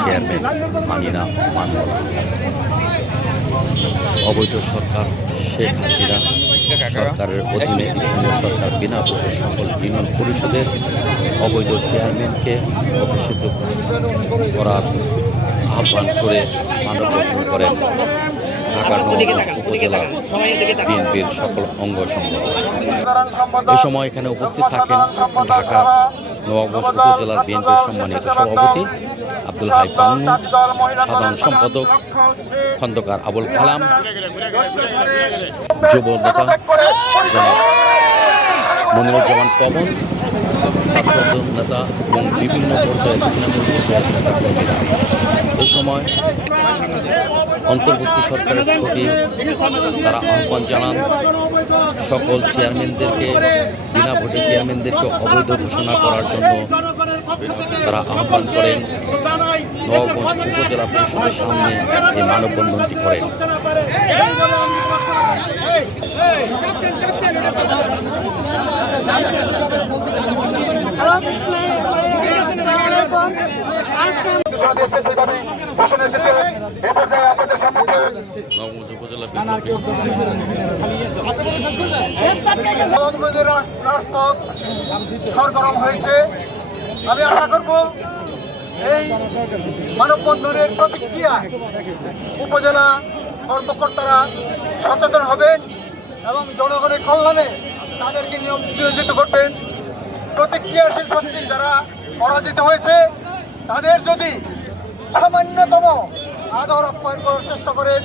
Chairman মানি না মানব না। অবৈধ সরকার শেখ হাসিনা সরকারের অধীনে স্থানীয় সরকার বিনা ভোটে সকল ইউনিয়ন পরিষদের অবৈধ চেয়ারম্যানকে অভিষিক্ত করার আহ্বান করে মানববন্ধন করেন ঢাকার উপজেলা বিএনপির সকল অঙ্গ সংগঠন। এই সময় এখানে উপস্থিত থাকেন ঢাকা নবাবগঞ্জ উপজেলার বিএনপির সম্মানিত সভাপতি আব্দুল হাই পান্নু, সাধারণ সম্পাদক খন্দকার আবুল কালাম, যুব নেতা জনাব মনিরুজ্জামান পবন, ছাত্র নেতা এবং বিভিন্ন পর্যায়ের তৃণমূল পর্যায়ের নেতাকর্মীরা। এই সময় অন্তর্বর্তী সরকারের প্রতি তারা আহ্বান জানান সকল চেয়ারম্যানদেরকে বিনা ভোটে চেয়ারম্যানদেরকে অবৈধ ঘোষণা করার জন্য তারা আহ্বান করেন। নবাবগঞ্জ উপজেলা পরিষদের সামনে এই মানববন্ধনটি করেন। নবাবগঞ্জ উপজেলা সরগরম হয়েছে। আমি আশা করব এই মানববন্ধনের প্রতিক্রিয়া উপজেলা কর্মকর্তারা সচেতন হবেন এবং জনগণের কল্যাণে তাদেরকে নিয়োজিত করবেন। প্রতিক্রিয়াশীল শক্তি যারা পরাজিত হয়েছে তাদের যদি সামান্যতম আদর আপ্যায়ন করার চেষ্টা করেন,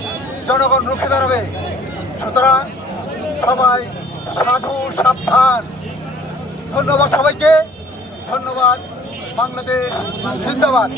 জনগণ রুখে দাঁড়াবে। সুতরাং সবাই সাধু সাবধান। ধন্যবাদ সবাইকে, ধন্যবাদ। বাংলাদেশ জিন্দাবাদ।